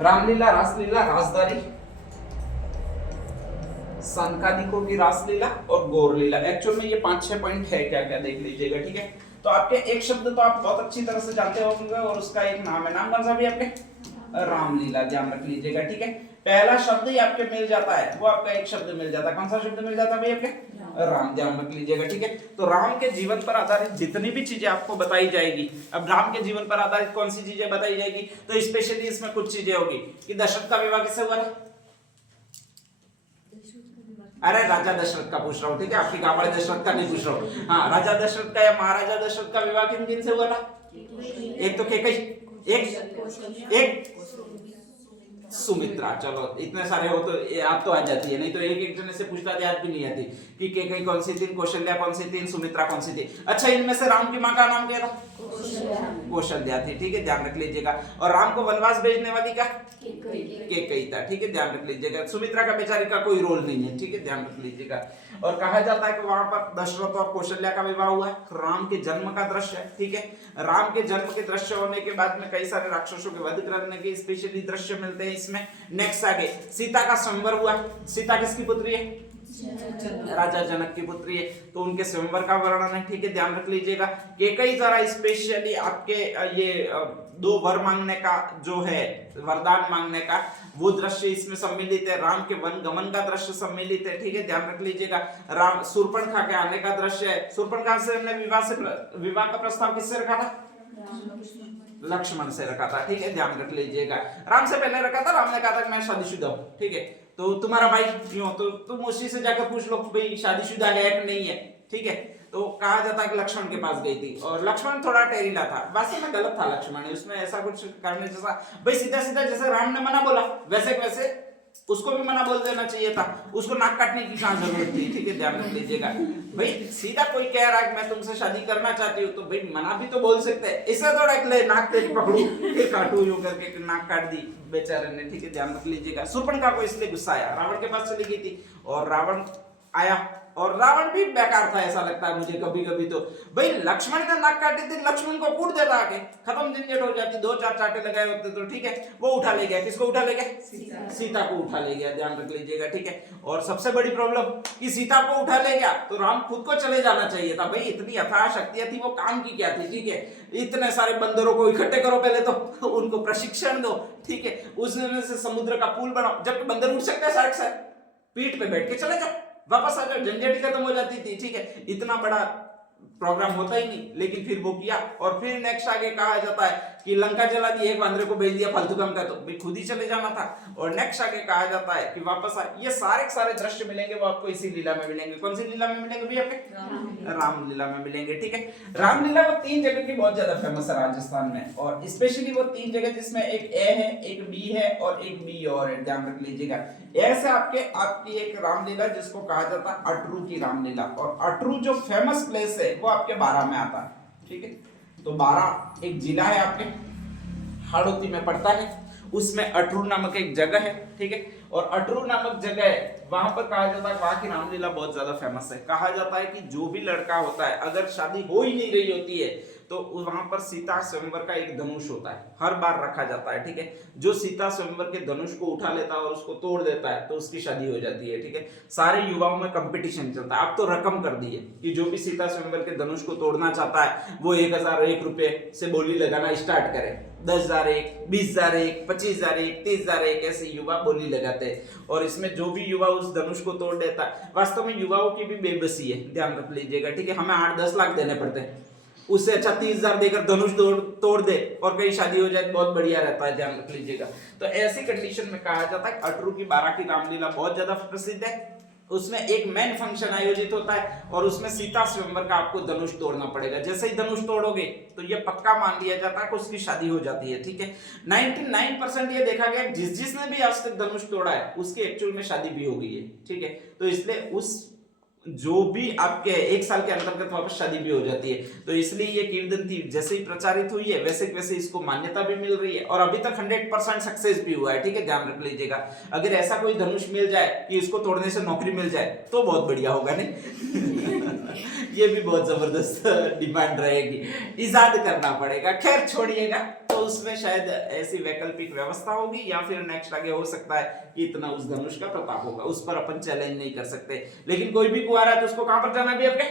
रामलीला, रासलीला, राजदारी, संकादिकों की रासलीला और गौरलीला। एक्चुअल में ये 5-6 पॉइंट है, क्या क्या देख लीजिएगा, ठीक है। तो आपके एक शब्द तो आप बहुत अच्छी तरह से जानते होंगे और उसका एक नाम है, नाम कौन सा भी आपके? रामलीला, ध्यान रख लीजिएगा, ठीक है। पहला शब्द ही आपके मिल जाता है, वो आपका एक शब्द मिल जाता है। कौन सा शब्द मिल जाता है भाई आपके? राम, ध्यान रख लीजिएगा, ठीक है। तो राम के जीवन पर आधारित जितनी भी चीजें आपको बताई जाएगी, अब राम के जीवन पर आधारित कौन सी चीजें बताई जाएगी, तो स्पेशली इसमें कुछ चीजें होगी कि दशरथ का विवाह किससे हुआ था? अरे राजा दशरथ का पूछ रहा हूँ, ठीक है, आपकी गांव दशरथ का नहीं पूछ रहा हूँ। हाँ, राजा दशरथ का या महाराजा दशरथ का विवाह किन किन से हुआ था? एक तो केकई, एक सुमित्रा। चलो इतने सारे हो तो याद तो आ जाती है, नहीं तो एक एक जने से पूछता याद भी नहीं आती कि केकई कौन सी थी, कौशल्या कौन सी थी, सुमित्रा कौन सी थी। अच्छा, इनमें से राम की माँ का नाम क्या था? कौशल्या थी, ठीक है, ध्यान रख लीजिएगा। और राम को वनवास भेजने वाली का केकई था, ठीक है, ध्यान रख लीजिएगा। सुमित्रा का बेचारी का कोई रोल नहीं है, ठीक है, ध्यान रख लीजिएगा। और कहा जाता है कि वहां पर दशरथ और कौशल्या का विवाह हुआ है, राम के जन्म का दृश्य है, ठीक है। राम के जन्म के दृश्य होने के बाद में कई सारे राक्षसों के वध करने के स्पेशली दृश्य मिलते हैं इसमें। नेक्स्ट आगे सीता का स्वयंवर हुआ। सीता किसकी पुत्री है? राजा जनक की पुत्री है, तो उनके स्वयंवर का वर्णन है, ठीक है, ध्यान रख लीजिएगा। केकई द्वारा स्पेशली आपके ये 2 वर मांगने का जो है, वरदान मांगने का वो दृश्य इसमें सम्मिलित है। राम के वन गमन का दृश्य सम्मिलित है, ठीक है, ध्यान रख लीजिएगा। राम शूर्पणखा के आने का दृश्य है। शूर्पणखा से हमने विवाह का प्रस्ताव किससे रखा था? लक्ष्मण से रखा था, ठीक है, ध्यान रख लीजिएगा। राम से पहले रखा था, राम ने कहा था कि मैं शादीशुदा हूं, ठीक है, तो तुम्हारा भाई क्यों, तो तुम उसी से जाकर पूछ लो भाई शादीशुदा है कि नहीं है, ठीक है। तो कहा जाता है कि लक्ष्मण के पास गई थी और लक्ष्मण थोड़ा टेढ़ीला था, वास्तव में गलत था लक्ष्मण, उसमें ऐसा कुछ करने जैसा, भाई सीधा सीधा जैसे राम ने मना बोला वैसे वैसे उसको भी मना बोल देना चाहिए था, उसको नाक काटने की कहां जरूरत थी, ठीक है, ध्यान रख लीजिएगा। भाई सीधा कोई कह रहा है कि मैं तुमसे शादी करना चाहती हूँ, तो भाई मना भी तो बोल सकते हैं, इससे थोड़ा ले नाक तेरी पकड़ू फिर काटू यूं करके नाक काट दी बेचारे ने, ठीक है, ध्यान रख लीजिएगा। शूर्पणखा को इसलिए गुस्सा आया, रावण के पास चली गई थी और रावण आया और रावण भी बेकार था ऐसा लगता है मुझे कभी कभी। तो भाई लक्ष्मण ने नाक काटी थी, लक्ष्मण को कूट देता आके, खत्म झंझट हो जाती, 2-4 चाटे लगाए होते तो ठीक है, वो उठा ले गया। किसको उठा ले गया? सीता को उठा ले गया, ध्यान रख लीजिएगा, ठीक है। और सबसे बड़ी प्रॉब्लम कि सीता को उठा ले गया तो राम खुद को चले जाना चाहिए था। भाई इतनी अथाह शक्तियां थी, वो काम की क्या थी, ठीक है, इतने सारे बंदरों को इकट्ठे करो पहले तो उनको प्रशिक्षण दो, ठीक है, उसमें से समुद्र का पुल बनाओ, जबकि बंदर उठ सकते हैं सड़क से, पीठ पे बैठ के चले जाओ, वापस आ जाओ, झंझट खत्म हो जाती थी, ठीक है, इतना बड़ा प्रोग्राम होता ही नहीं, लेकिन फिर वो किया। और फिर नेक्स्ट आगे कहा जाता है कि लंका जला दी, एक बंदरे को भेज दिया फालतू काम का, तो भाई खुद ही चले जाना था। और नेक्स्ट आगे कहा जाता है कि वापस आए, ये सारे दृश्य मिलेंगे वो आपको इसी लीला में मिलेंगे। कौन सी लीला में मिलेंगे भैया? आपके रामलीला में मिलेंगे, ठीक है। रामलीला वो 3 जगह की बहुत ज्यादा फेमस है राजस्थान में, और स्पेशली वो 3 जगह जिसमें एक ए है, एक बी है और एक बी और है, ध्यान रख लीजिएगा। ऐसे आपकी एक रामलीला जिसको कहा जाता है अटरू की रामलीला, और अटरू जो फेमस प्लेस है वो आपके 12 में आता है, ठीक है। तो 12 एक जिला है आपके हाड़ौती में पड़ता है, उसमें अटरू नामक एक जगह है, ठीक है। और अटरू नामक जगह है, वहां पर कहा जाता है वहां की रामलीला बहुत ज्यादा फेमस है। कहा जाता है कि जो भी लड़का होता है, अगर शादी हो ही नहीं रही होती है तो वहां पर सीता स्वयंवर का एक धनुष होता है, हर बार रखा जाता है, ठीक है। जो सीता स्वयंवर के धनुष को उठा लेता है और उसको तोड़ देता है तो उसकी शादी हो जाती है, ठीक है। सारे युवाओं में कंपटीशन चलता है, अब तो रकम कर दी है कि जो भी सीता स्वयंवर के धनुष को तोड़ना चाहता है वो 1001 रुपए से बोली लगाना स्टार्ट करे। 10,001, 20,001, 25,001, 30,001 ऐसे युवा बोली लगाते हैं। और इसमें जो भी युवा उस धनुष को तोड़ देता है, वास्तव में युवाओं की भी बेबसी है, ध्यान रख लीजिएगा, ठीक है। हमें 8-10 लाख देने पड़ते हैं, उससे अच्छा 30,000 देकर धनुष तोड़ दे और कहीं शादी हो जाए, बहुत बढ़िया रहता है, ध्यान रख लीजिएगा। तो ऐसी कंडीशन में कहा जाता है अटरू की 12 की रामलीला बहुत ज्यादा प्रसिद्ध है। उसमें एक मेन फंक्शन आयोजित होता है और उसमें सीता स्वयंवर का आपको धनुष तोड़ना पड़ेगा। जैसे ही धनुष तोड़ोगे तो ये पक्का मान लिया जाता है कि उसकी शादी हो जाती है, ठीक है। 99% ये देखा गया जिसने भी आज तक धनुष तोड़ा है उसकी एक्चुअल में शादी भी हो गई है, ठीक है। तो इसलिए उस जो भी आपके 1 साल के अंतर्गत वापस शादी भी हो जाती है। तो इसलिए ये किंवदंती जैसे ही प्रचारित हुई है वैसे वैसे इसको मान्यता भी मिल रही है और अभी तक 100% सक्सेस भी हुआ है, ठीक है, ध्यान रख लीजिएगा। अगर ऐसा कोई धनुष मिल जाए कि इसको तोड़ने से नौकरी मिल जाए तो बहुत बढ़िया होगा, नहीं? ये भी बहुत जबरदस्त डिमांड रहेगी, इजाद करना पड़ेगा। खैर छोड़िएगा, तो उसमें शायद ऐसी वैकल्पिक व्यवस्था होगी, या फिर नेक्स्ट आगे हो सकता है कि इतना उस धनुष का प्रताप होगा, उस पर अपन चैलेंज नहीं कर सकते। लेकिन कोई भी कुआरा है तो उसको कहां पर जाना है भी आपके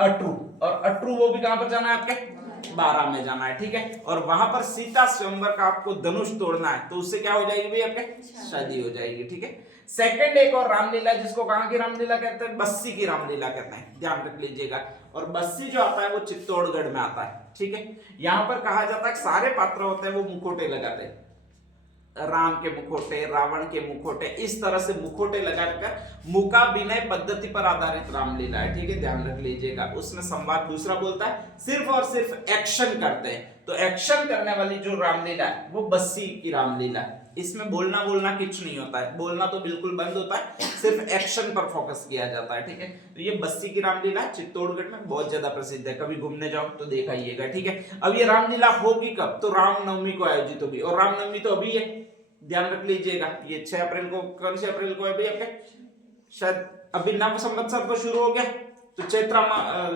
अट्रू, और अट्रू वो भी कहां पर जाना है आपके 12 में जाना है, ठीक है। और वहां पर सीता स्वयंवर का आपको धनुष तोड़ना है, तो उससे क्या हो जाएगी भाई आपके शादी हो जाएगी, ठीक है। सेकंड एक और रामलीला, जिसको कहां की रामलीला कहते हैं, बस्सी की रामलीला कहते हैं, ध्यान रख लीजिएगा। और बस्सी जो आता है वो चित्तौड़गढ़ में आता है, ठीक है। यहां पर कहा जाता है सारे पात्र होते हैं वो मुखोटे लगाते हैं, राम के मुखोटे, रावण के मुखोटे, इस तरह से मुखोटे लगाकर मुकाभिनय पद्धति पर आधारित रामलीला है, ठीक है, ध्यान रख लीजिएगा। उसमें संवाद दूसरा बोलता है, सिर्फ और सिर्फ एक्शन करते हैं। तो एक्शन करने वाली जो रामलीला है वो बस्सी की रामलीला है। इसमें बोलना बोलना कुछ नहीं होता है, बोलना तो बिल्कुल बंद होता है, सिर्फ एक्शन पर फोकस किया जाता है, ठीक है। तो ये बस्सी की रामलीला चित्तौड़गढ़ में बहुत ज्यादा प्रसिद्ध है, कभी घूमने जाओ तो देखाइएगा, ठीक है। अब ये रामलीला होगी कब, तो रामनवमी को आयोजित होगी, और रामनवमी तो अभी है, ध्यान रख लीजिएगा। ये 6 अप्रैल को, कौन से अप्रैल को है भाई आपके, शायद अभी नव संवत्सर को शुरू हो गया, तो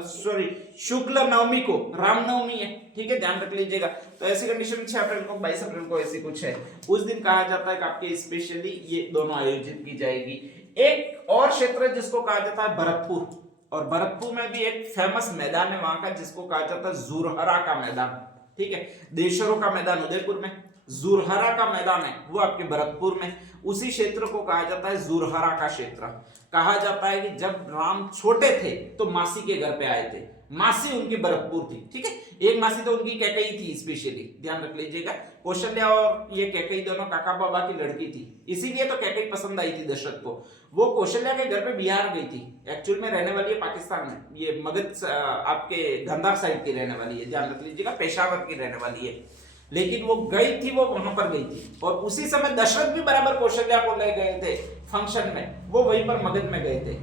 सॉरी शुक्ल नवमी को रामनवमी है, ठीक है, ध्यान रख लीजिएगा। तो ऐसी कंडीशन में 6 अप्रैल को 22 अप्रैल को ऐसी कुछ है, उस दिन कहा जाता है कि आपके स्पेशली ये दोनों आयोजित की जाएगी। एक और क्षेत्र है जिसको कहा जाता है भरतपुर, और भरतपुर में भी एक फेमस मैदान है वहां का, जिसको कहा जाता है जुरहरा का मैदान, ठीक है। देशरों का मैदान उदयपुर में, जुरहरा का मैदान है वो आपके भरतपुर में। उसी क्षेत्र को कहा जाता है जुरहरा का क्षेत्र। कहा जाता है कि जब राम छोटे थे तो मासी के घर पे आए थे, मासी उनकी भरतपुर थी, ठीक है। एक मासी तो उनकी कैकेयी थी स्पेशली, ध्यान रख लीजिएगा। कौशल्या और ये कैकेयी दोनों काका बाबा की लड़की थी, इसीलिए तो कैकेयी पसंद आई थी दशरथ को। वो कौशल्या के घर पे बिहार गई थी, एक्चुअल में रहने वाली है पाकिस्तान में, ये मगध आपके गंधार साइड की रहने वाली है, ध्यान रख लीजिएगा, पेशावर की रहने वाली है। लेकिन वो गई थी, वो वहां पर गई थी, और उसी समय दशरथ भी बराबर कौशल्या को ले गए थे फंक्शन में, वो वहीं पर मगध में गए थे।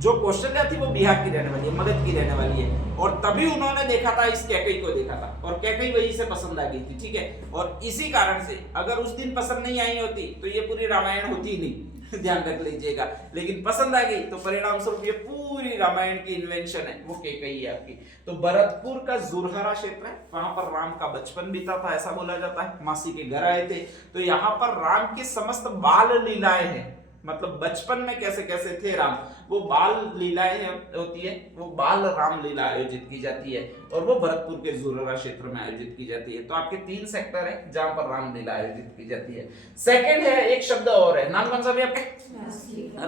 जो कौशल्या थी वो बिहार की रहने वाली है, मगध की रहने वाली है, और तभी उन्होंने देखा था, इस कैकेयी को देखा था, और कैकेयी वहीं से पसंद आ गई थी, ठीक है। और इसी कारण से अगर उस दिन पसंद नहीं आई होती तो ये पूरी रामायण होती नहीं, ध्यान रख लीजिएगा। लेकिन पसंद आ गई तो परिणाम स्वरूप ये पूरी रामायण की इन्वेंशन है वो कैकेयी है आपकी। तो भरतपुर का जुरहरा क्षेत्र है, वहां पर राम का बचपन बीता था, ऐसा बोला जाता है। मासी के घर आए थे, तो यहाँ पर राम की समस्त बाल लीलाएं हैं, मतलब बचपन में कैसे कैसे थे राम, वो बाल लीलाएं होती है, वो बाल राम लीला आयोजित की जाती है, और वो भरतपुर के जुरहरा क्षेत्र में आयोजित की जाती है। तो आपके 3 सेक्टर है जहां पर राम लीला आयोजित की जाती है। सेकंड है, एक शब्द और है, नाम कौन सा भी आपके,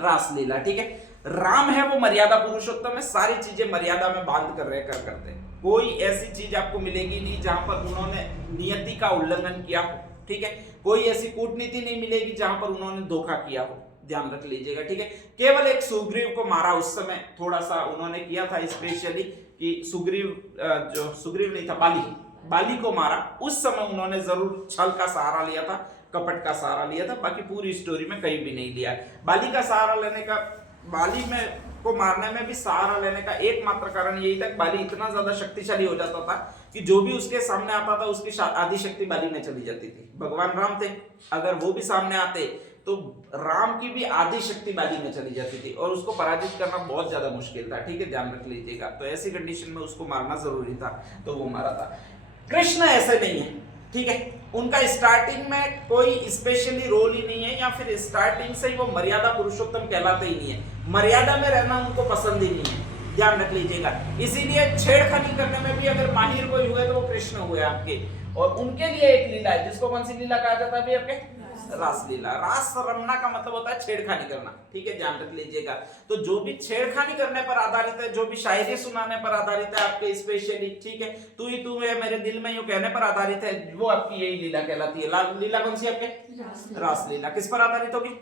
रासलीला, ठीक है। राम है वो मर्यादा पुरुषोत्तम है, सारी चीजें मर्यादा में बांध कर रहकर करते हैं। कोई ऐसी चीज आपको मिलेगी नहीं जहां पर उन्होंने नियति का उल्लंघन किया हो, ठीक है। कोई ऐसी कूटनीति नहीं मिलेगी जहां पर उन्होंने धोखा किया हो, ध्यान रख लीजिएगा, ठीक है। केवल एक सुग्रीव को मारा, उस समय थोड़ा सा उन्होंने किया था स्पेशली कि सुग्रीव, जो सुग्रीव नहीं था, बाली को मारा, उस समय उन्होंने जरूर छल का सहारा लिया था, कपट का सहारा लिया था, बाकी पूरी स्टोरी में कहीं भी नहीं लिया। बाली का सहारा लेने का, बाली में को मारने में भी सहारा लेने का एकमात्र कारण यही था, बाली इतना ज्यादा शक्तिशाली हो जाता था कि जो भी उसके सामने आता था उसकी आधी शक्ति बाली में चली जाती थी। भगवान राम थे, अगर वो भी सामने आते तो राम की भी आधी शक्ति बाली में चली जाती थी, और उसको पराजित करना बहुत ज्यादा मुश्किल था, ठीक है, ध्यान रख लीजिएगा। तो ऐसी कंडीशन में उसको मारना जरूरी था, तो वो मारा था। कृष्ण ऐसे नहीं है, ठीक है, उनका स्टार्टिंग में कोई स्पेशली रोल ही नहीं है, या फिर स्टार्टिंग से ही वो मर्यादा पुरुषोत्तम कहलाते ही नहीं है, मर्यादा में रहना उनको पसंद ही नहीं है, ध्यान रख लीजिएगा। इसीलिए छेड़खानी करने में भी अगर माहिर कोई हुए तो वो कृष्ण हुए आपके। और उनके लिए एक लीला है, जिसको कौन सी लीला कहा जाता है आपके, रासलीला। रास रमना का मतलब होता है छेड़खानी करना, ठीक है, ध्यान रख लीजिएगा। तो जो भी छेड़खानी करने पर आधारित है, जो भी शायरी सुनाने पर आधारित है आपके स्पेशली, ठीक है, तू ही तू है मेरे दिल में यूं कहने पर आधारित है, वो आपकी यही लीला कहलाती है। लीला कौन सी आपके, रासलीला। किस पर आधारित होगी,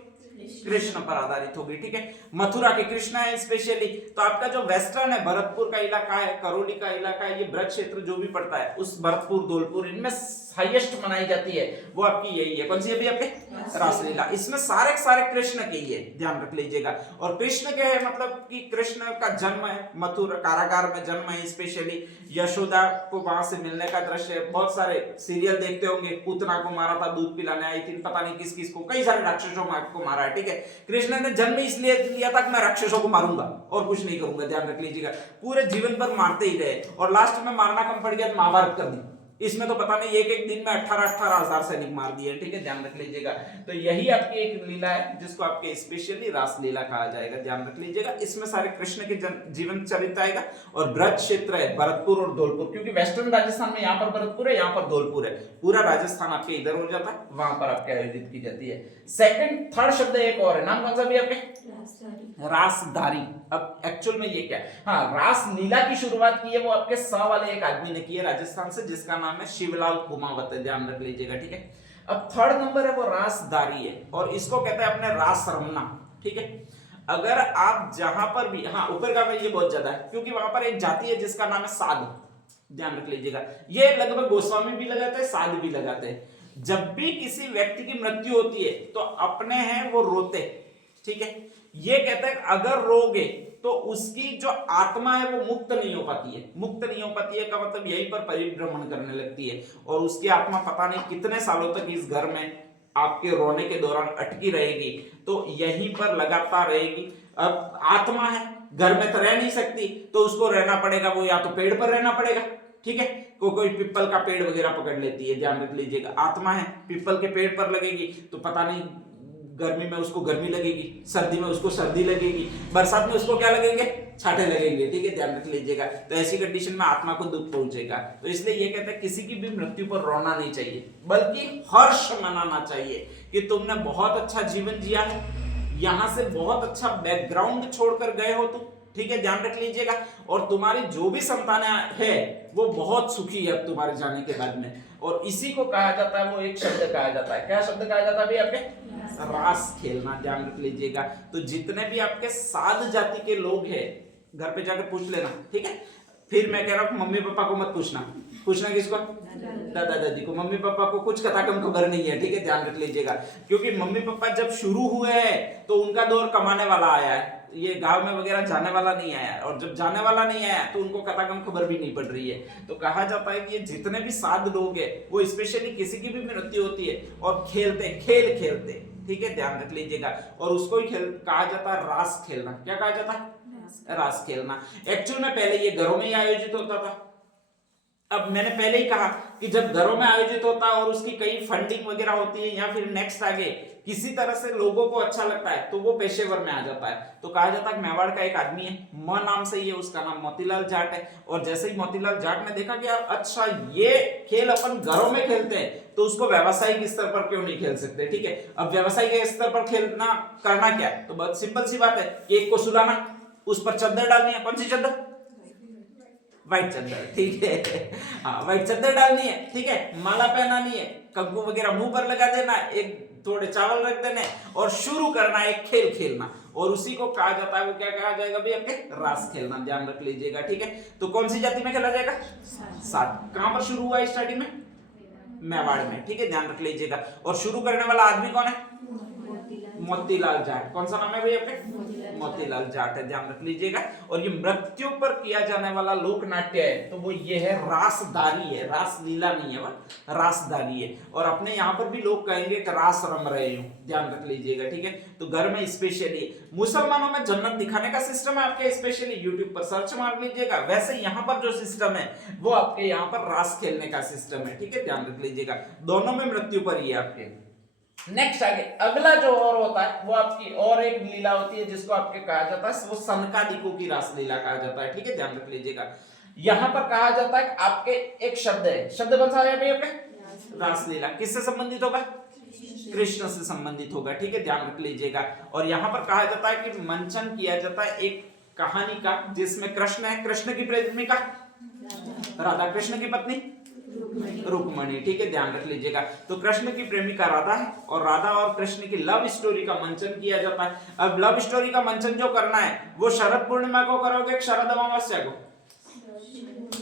कृष्ण पर आधारित होगी, ठीक है। मथुरा के कृष्ण है स्पेशली। तो आपका जो वेस्टर्न है, भरतपुर का इलाका है, करौली का इलाका है, ये ब्रज क्षेत्र जो भी पड़ता है, उस भरतपुर, धौलपुर, इनमें हाईएस्ट मनाई जाती है वो आपकी यही है। कौन सी है भी आपके, रासलीला। इसमें सारे सारे कृष्ण के ही है, ध्यान रख लीजिएगा। और कृष्ण के है मतलब कि कृष्ण का जन्म है, मथुरा कारागार में जन्म है स्पेशली, यशोदा को वहां से मिलने का दृश्य है। बहुत सारे सीरियल देखते होंगे, पूतना को मारा था, दूध पिलाने आई थी, पता नहीं किस किस को, कई सारे राक्षसों को मारा है, ठीक है। कृष्ण ने जन्म इसलिए लिया था कि मैं राक्षसों को मारूंगा, और कुछ नहीं करूंगा, ध्यान रख लीजिएगा। पूरे जीवन भर मारते ही रहे और लास्ट में मारना कम पड़ गया तो महाभारत कर दी। इसमें तो पता नहीं एक एक दिन में 18-18 हजार सैनिक मार दिए, ठीक है, ध्यान रख लीजिएगा। तो यही आपकी एक लीला है जिसको आपके स्पेशली रास लीला कहा जाएगा, ध्यान रख लीजिएगा। इसमें सारे कृष्ण के जीवन चरित्र आएगा और ब्रज क्षेत्र है भरतपुर और धौलपुर, क्योंकि वेस्टर्न राजस्थान में यहाँ पर भरतपुर है, यहाँ पर धौलपुर है, पूरा राजस्थान आपके इधर हो जाता है, वहां पर आपके आयोजित की जाती है। सेकंड थर्ड शब्द एक और है, नाम कौन सा भी आपके? रासधारी। अब एक्चुअल में ये क्या है? हाँ, रास लीला की शुरुआत की है वो आपके स वाले एक आदमी ने की है राजस्थान से, जिसका नाम है शिवलाल कुमावत है, ध्यान रख लीजिएगा, ठीक है। अब थर्ड नंबर है वो रासधारी है और इसको कहते हैं अपने रास रमना, ठीक है। अगर आप जहां पर भी, हाँ ऊपर का में ये बहुत ज्यादा है क्योंकि वहां पर एक जाति है जिसका नाम है साध, ध्यान रख लीजिएगा। ये लगभग गोस्वामी भी लगाते हैं, साध भी लगाते हैं। जब भी किसी व्यक्ति की मृत्यु होती है तो अपने हैं वो रोते, ठीक है। ये कहते हैं अगर रोगे तो उसकी जो आत्मा है वो मुक्त नहीं हो पाती है। मुक्त नहीं हो पाती है का मतलब यहीं पर परिभ्रमण करने लगती है और उसकी आत्मा पता नहीं कितने सालों तक इस घर में आपके रोने के दौरान अटकी रहेगी, तो यहीं पर लगातार रहेगी। अब आत्मा है, घर में तो रह नहीं सकती, तो उसको रहना पड़ेगा, वो या तो पेड़ पर रहना पड़ेगा, ठीक है, कोई पिपल का पेड़ वगैरह पकड़ लेती है, ध्यान रख लीजिएगा। आत्मा है, पिपल के पेड़ पर लगेगी तो पता नहीं गर्मी में उसको गर्मी लगेगी, सर्दी में उसको सर्दी लगेगी, बरसात में उसको क्या लगेंगे? छाटे लगेंगे, ठीक है, ध्यान रख लीजिएगा। तो ऐसी कंडीशन में आत्मा को दुख पहुंचेगा। तो इसलिए ये कहते हैं किसी की भी मृत्यु पर रोना नहीं चाहिए, बल्कि हर्ष मनाना चाहिए कि तुमने बहुत अच्छा जीवन जिया है, यहां से बहुत अच्छा बैकग्राउंड छोड़कर गए हो तुम, ठीक है, ध्यान रख लीजिएगा। और तुम्हारी जो भी संतानें है वो बहुत सुखी है अब तुम्हारे जाने के बाद में। और इसी को कहा जाता है, वो एक शब्द कहा जाता है, क्या शब्द कहा जाता है भाई आपके? रास खेलना, ध्यान रख लीजिएगा। तो जितने भी आपके साध जाति के लोग हैं घर पे जाकर पूछ लेना, ठीक है। फिर मैं कह रहा हूं मम्मी पापा को मत पूछना, पूछना किसको? दादा दादी को। मम्मी पापा को कुछ कथा कम खबर नहीं है, ठीक है, ध्यान रख लीजिएगा। क्योंकि मम्मी पापा जब शुरू हुए हैं तो उनका दौर कमाने वाला आया है, ये गांव में वगैरह जाने वाला नहीं आया, और जब जाने वाला नहीं आया तो उनको कथा कम खबर भी नहीं पड़ रही है। तो कहा जाता है कि ये जितने भी साध लोग हैं वो स्पेशली किसी की भी मृत्यु होती है और खेलते, खेल खेलते, ठीक है, ध्यान रख लीजिएगा। और उसको ही खेल कहा जाता है रास खेलना। क्या कहा जाता है? रास खेलना। एक्चुअल में पहले ये घरों में ही आयोजित होता था। अब मैंने पहले ही कहा कि जब घरों में आयोजित होता है और उसकी कई फंडिंग वगैरह होती है या फिर नेक्स्ट आगे किसी तरह से लोगों को अच्छा लगता है तो वो पेशेवर में आ जाता है। तो कहा जाता है मेवाड़ का एक आदमी है, म नाम से ही है, उसका नाम मोतीलाल जाट है। और जैसे ही मोतीलाल जाट ने देखा कि यार अच्छा ये खेल अपन घरों में खेलते हैं तो उसको व्यावसायिक स्तर पर क्यों नहीं खेल सकते, ठीक है। अब व्यावसायिक स्तर पर खेलना करना क्या है? तो बहुत सिंपल सी बात है, एक को सुलाना, उस पर चद्दर डालनी है। कौन सी चद्दर? व्हाइट चद्दर, ठीक है, हाँ व्हाइट चद्दर डालनी है, ठीक है, माला पहनानी है, कंकु वगैरह मुंह पर लगा देना, एक थोड़े चावल रख देने और शुरू करना एक खेल खेलना। और उसी को कहा जाता है, वो क्या कहा जाएगा भाई आपके? रास खेलना, ध्यान रख लीजिएगा, ठीक है। तो कौन सी जाति में खेला जाएगा? सात। कहां पर शुरू हुआ स्टार्टिंग में? मेवाड़ में, ठीक है, ध्यान रख लीजिएगा। और शुरू करने वाला आदमी कौन है? मोतीलाल जाट। कौन सा नाम है भाई आपके? मोतीलाल जाट है, ध्यान रख लीजिएगा। और ये मृत्यु पर किया जाने वाला लोक नाट्य है, तो वो ये है रासधारी है, रास लीला नहीं है, वह रासधारी है। और अपने यहाँ पर भी लोग कहेंगे कि रास रम रहे हूं, ध्यान रख लीजिएगा, ठीक है। तो घर में स्पेशली मुसलमानों में जन्नत दिखाने का सिस्टम है आपके, स्पेशली यूट्यूब पर सर्च मार लीजिएगा। वैसे यहाँ पर जो सिस्टम है वो आपके यहाँ पर रास खेलने का सिस्टम है, ठीक है, ध्यान रख लीजिएगा। दोनों में मृत्यु पर ही है आपके। नेक्स्ट आगे अगला जो और होता है वो आपकी और एक लीला होती है जिसको आपके कहा जाता है वो सनकादिकों की रास लीला कहा जाता है, ठीक है, ध्यान रख लीजिएगा। यहां पर कहा जाता है आपके एक शब्द है, शब्द कौन सा है भाई आपके? रास लीला। किससे संबंधित होगा? कृष्ण से संबंधित होगा, ठीक है, ध्यान रख लीजिएगा। और यहां पर कहा जाता है कि मंचन किया जाता है एक कहानी का जिसमें कृष्ण है, कृष्ण की प्रेमिका राधा, कृष्ण की पत्नी रुक्मणी, ठीक है, ध्यान रख लीजिएगा। तो कृष्ण की प्रेमिका राधा है और राधा और कृष्ण की लव स्टोरी का मंचन किया जाता है। अब लव स्टोरी का मंचन जो करना है वो शरद पूर्णिमा को करोगे, शरद अमावस्या को?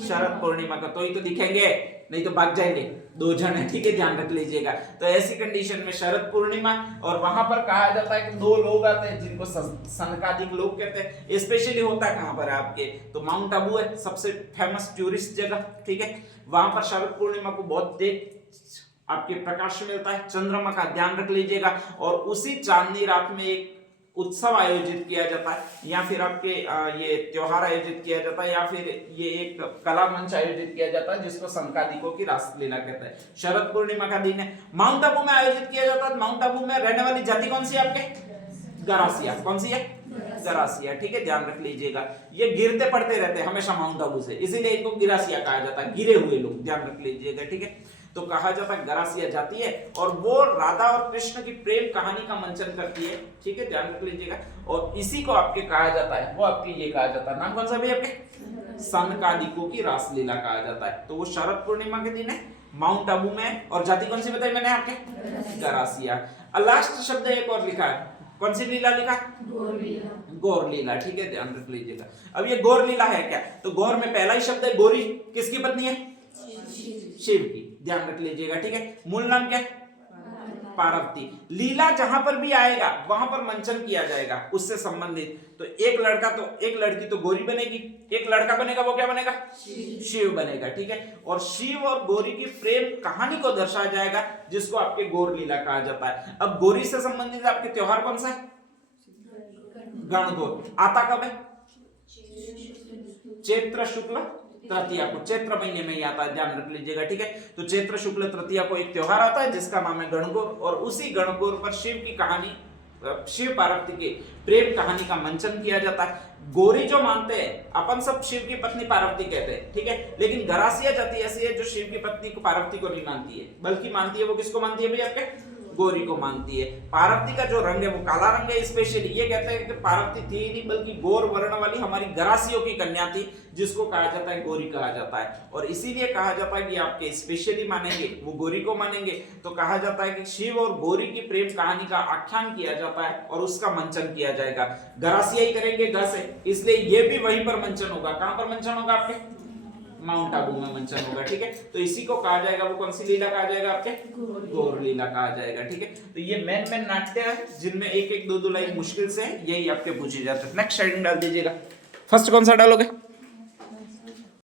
शरद पूर्णिमा का, तो ही तो दिखेंगे, नहीं तो भाग जाएंगे, दो जन है, ठीक है, ध्यान रख लीजिएगा। तो ऐसी कंडीशन में शरद पूर्णिमा, और वहां पर कहा जाता है कि दो लोग आते हैं जिनको सनकादिक लोग कहते हैं। स्पेशली होता है कहां पर है आपके? तो माउंट आबू है सबसे फेमस टूरिस्ट जगह, ठीक है। वहां पर शरद पूर्णिमा को बहुत तेज आपके प्रकाश मिलता है चंद्रमा का, ध्यान रख लीजिएगा। और उसी चांदनी रात में एक उत्सव आयोजित किया जाता है, या फिर आपके ये त्योहार आयोजित किया जाता है, या फिर ये एक कला मंच आयोजित किया जाता है जिसको संकादिकों की रासलीला कहते हैं। शरद पूर्णिमा का दिन है, माउंट आबू में आयोजित किया जाता है। माउंट आबू में रहने वाली जाति कौन सी है आपके? गरासिया। कौन सी है? गरासिया। ठीक है, ध्यान रख लीजिएगा। ये गिरते पड़ते रहते हैं हमेशा माउंट आबू से, इसीलिए इनको गिरासिया कहा जाता है, गिरे हुए लोग, ध्यान रख लीजिएगा। ठीक है, तो कहा जाता है गरासिया जाती है, और वो राधा और कृष्ण की प्रेम कहानी का मंचन करती है। ठीक है, ध्यान रख लीजिएगा। और इसी को आपके कहा जाता है, वो आपके ये कहा जाता है, नाम कौन सा भी आपके? सनकादिकों की रासलीला कहा जाता है। तो वो शरद पूर्णिमा के दिन है, माउंट आबू में, और जाति कौन सी बताई मैंने आपके? गरासिया। लास्ट शब्द एक और लिखा है, कौन सी लीला लिखा? गौर लीला। ठीक है, ध्यान रख लीजिएगा। अब ये गौर लीला है क्या? तो गौर में पहला ही शब्द है गौरी, किसकी पत्नी है? शिव की, ध्यान रख लीजिएगा। ठीक है, मूल नाम क्या है? पार्वती। लीला जहां पर भी आएगा वहां पर मंचन किया जाएगा उससे संबंधित। तो एक लड़का तो एक लड़की तो गौरी बनेगी, एक लड़का बनेगा, वो क्या बनेगा? शिव बनेगा। ठीक है, और शिव और गौरी की प्रेम कहानी को दर्शाया जाएगा जिसको आपके गौर लीला कहा जाता है। अब गौरी से संबंधित आपके त्योहार कौन सा है? गणगौर। आता कब है? चैत्र शुक्ल तृतीया को, चैत्र महीने में ही आता है, ध्यान रख लीजिएगा। ठीक है, तो चैत्र शुक्ल तृतीया को एक त्योहार आता है जिसका नाम है गणगौर, और उसी गणगौर पर शिव की कहानी, शिव पार्वती की प्रेम कहानी का मंचन किया जाता है। गौरी जो मानते हैं, अपन सब शिव की पत्नी पार्वती कहते हैं। ठीक है, लेकिन गरासिया जाति ऐसी है जो शिव की पत्नी को पार्वती को नहीं मानती है, बल्कि मानती है, वो किसको मानती है भाई? आपके गौरी को मानती है। पार्वती का जो रंग है वो काला रंग है। स्पेशली ये कहते हैं कि पार्वती थी ही नहीं, बल्कि गौर वर्ण वाली हमारी गरासियों की कन्या थी, जिसको कहा जाता है गौरी कहा जाता है। और इसीलिए कहा जाता है कि आपके स्पेशली मानेंगे वो गौरी को मानेंगे, तो कहा जाता है कि शिव और गौरी की प्रेम कहानी का आख्यान किया जाता है और उसका मंचन किया जाएगा। गरासिया ही करेंगे ग से, इसलिए ये भी वहीं पर मंचन होगा। कहां पर मंचन होगा? आपके माउंट आबू में मंचन होगा। ठीक है, तो इसी को कहा जाएगा, वो कौन सी लीला कहा जाएगा? आपके गौर लीला कहा जाएगा। ठीक है, तो ये मेन नाट्य है जिनमें एक एक दो लाइन मुश्किल से यही आपके पूछे जाते हैं। नेक्स्ट हेडिंग डाल दीजिएगा। फर्स्ट कौन सा डालोगे?